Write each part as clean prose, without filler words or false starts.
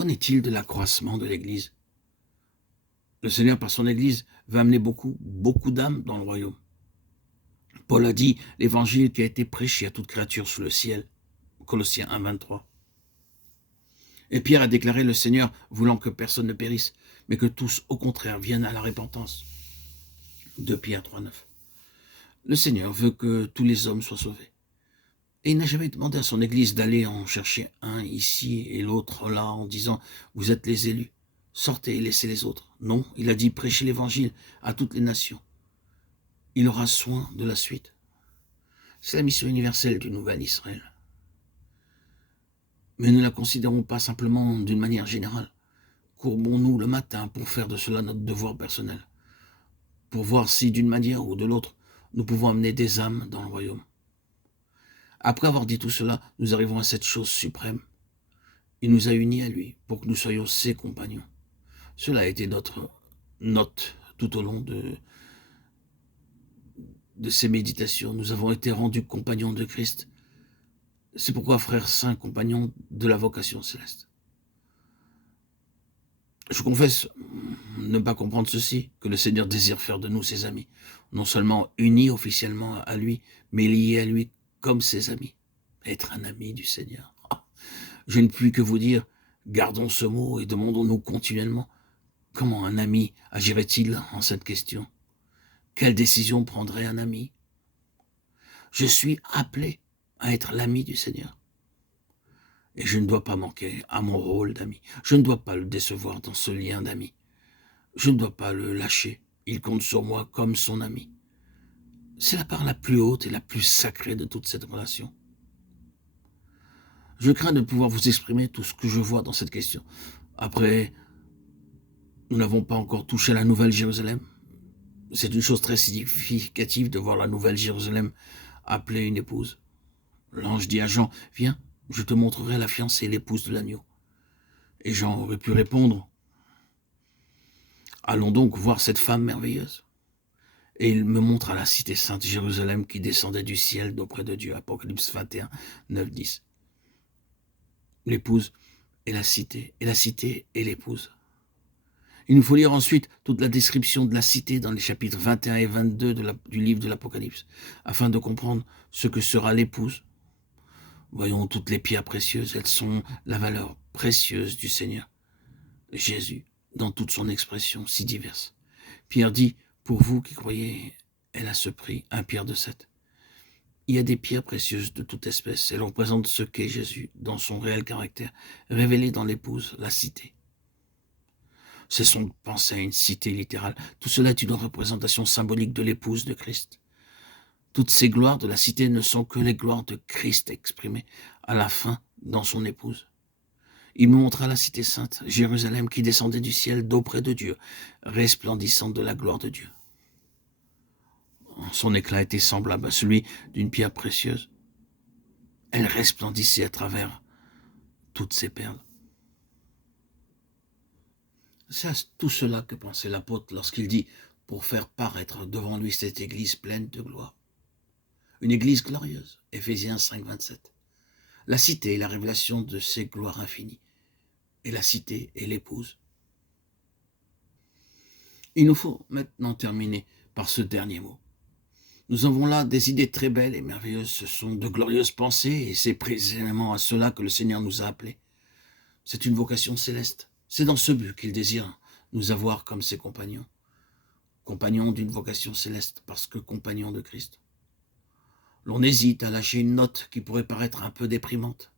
Qu'en est-il de l'accroissement de l'Église? Le Seigneur, par son Église, va amener beaucoup d'âmes dans le royaume. Paul a dit l'évangile qui a été prêché à toute créature sous le ciel. Colossiens 1, 23. Et Pierre a déclaré le Seigneur voulant que personne ne périsse, mais que tous, au contraire, viennent à la repentance. 2 Pierre 3, 9. Le Seigneur veut que tous les hommes soient sauvés. Et il n'a jamais demandé à son Église d'aller en chercher un ici et l'autre là en disant « Vous êtes les élus, sortez et laissez les autres ». Non, il a dit « Prêchez l'Évangile à toutes les nations ». Il aura soin de la suite. C'est la mission universelle du Nouvel Israël. Mais ne la considérons pas simplement d'une manière générale. Courbons-nous le matin pour faire de cela notre devoir personnel, pour voir si d'une manière ou de l'autre, nous pouvons amener des âmes dans le royaume. Après avoir dit tout cela, nous arrivons à cette chose suprême. Il nous a unis à lui pour que nous soyons ses compagnons. Cela a été notre note tout au long de ces méditations. Nous avons été rendus compagnons de Christ. C'est pourquoi, frères saints, compagnons de la vocation céleste. Je confesse ne pas comprendre ceci, que le Seigneur désire faire de nous ses amis, non seulement unis officiellement à lui, mais liés à lui comme ses amis. Être un ami du Seigneur. Je ne puis que vous dire, gardons ce mot et demandons-nous continuellement, comment un ami agirait-il en cette question? Quelle décision prendrait un ami? Je suis appelé à être l'ami du Seigneur. Et je ne dois pas manquer à mon rôle d'ami. Je ne dois pas le décevoir dans ce lien d'ami. Je ne dois pas le lâcher. Il compte sur moi comme son ami. C'est la part la plus haute et la plus sacrée de toute cette relation. Je crains de pouvoir vous exprimer tout ce que je vois dans cette question. Après, nous n'avons pas encore touché la Nouvelle Jérusalem. C'est une chose très significative de voir la Nouvelle Jérusalem appeler une épouse. L'ange dit à Jean, « Viens, je te montrerai la fiancée, l'épouse de l'agneau. » Et Jean aurait pu répondre, « Allons donc voir cette femme merveilleuse. » Et il me montre à la cité sainte Jérusalem qui descendait du ciel d'auprès de Dieu. Apocalypse 21, 9, 10. L'épouse et la cité et l'épouse. Il nous faut lire ensuite toute la description de la cité dans les chapitres 21 et 22 du livre de l'Apocalypse, afin de comprendre ce que sera l'épouse. Voyons toutes les pierres précieuses, elles sont la valeur précieuse du Seigneur, Jésus, dans toute son expression si diverse. Pierre dit, pour vous qui croyez, elle a ce prix, 1 Pierre 2,7. Il y a des pierres précieuses de toute espèce, elles représentent ce qu'est Jésus, dans son réel caractère, révélé dans l'épouse, la cité. Cessons de penser à une cité littérale. Tout cela est une représentation symbolique de l'épouse de Christ. Toutes ces gloires de la cité ne sont que les gloires de Christ exprimées à la fin dans son épouse. Il me montra la cité sainte, Jérusalem, qui descendait du ciel d'auprès de Dieu, resplendissante de la gloire de Dieu. Son éclat était semblable à celui d'une pierre précieuse. Elle resplendissait à travers toutes ses perles. C'est à tout cela que pensait l'apôtre lorsqu'il dit « pour faire paraître devant lui cette église pleine de gloire ». Une église glorieuse, Éphésiens 5, 27. La cité est la révélation de ses gloires infinies, et la cité est l'épouse. Il nous faut maintenant terminer par ce dernier mot. Nous avons là des idées très belles et merveilleuses, ce sont de glorieuses pensées, et c'est précisément à cela que le Seigneur nous a appelés. C'est une vocation céleste. C'est dans ce but qu'il désire nous avoir comme ses compagnons. Compagnons d'une vocation céleste, parce que compagnons de Christ. L'on hésite à lâcher une note qui pourrait paraître un peu déprimante.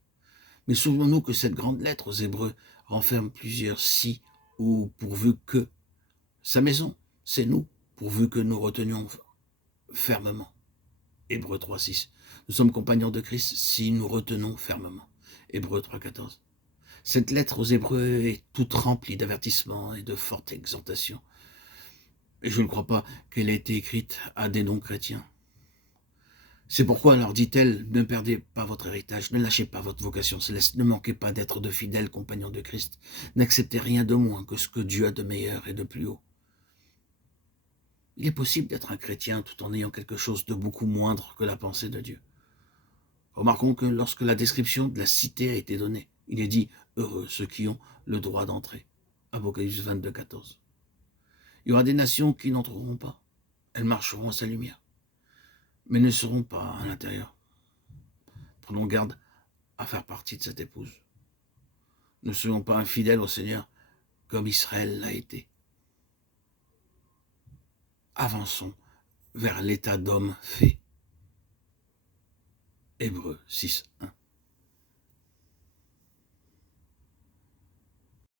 Mais souvenons-nous que cette grande lettre aux Hébreux renferme plusieurs si ou pourvu que. Sa maison, c'est nous, pourvu que nous retenions fermement. Hébreux 3, 6. Nous sommes compagnons de Christ si nous retenons fermement. Hébreux 3, 14. Cette lettre aux Hébreux est toute remplie d'avertissements et de fortes exhortations. Et je ne crois pas qu'elle ait été écrite à des non-chrétiens. C'est pourquoi, leur dit-elle, ne perdez pas votre héritage, ne lâchez pas votre vocation céleste, ne manquez pas d'être de fidèles compagnons de Christ, n'acceptez rien de moins que ce que Dieu a de meilleur et de plus haut. Il est possible d'être un chrétien tout en ayant quelque chose de beaucoup moindre que la pensée de Dieu. Remarquons que lorsque la description de la cité a été donnée, Il est dit, heureux ceux qui ont le droit d'entrer. Apocalypse 22, 14. Il y aura des nations qui n'entreront pas. Elles marcheront à sa lumière, mais ne seront pas à l'intérieur. Prenons garde à faire partie de cette épouse. Ne soyons pas infidèles au Seigneur comme Israël l'a été. Avançons vers l'état d'homme fait. Hébreux 6, 1.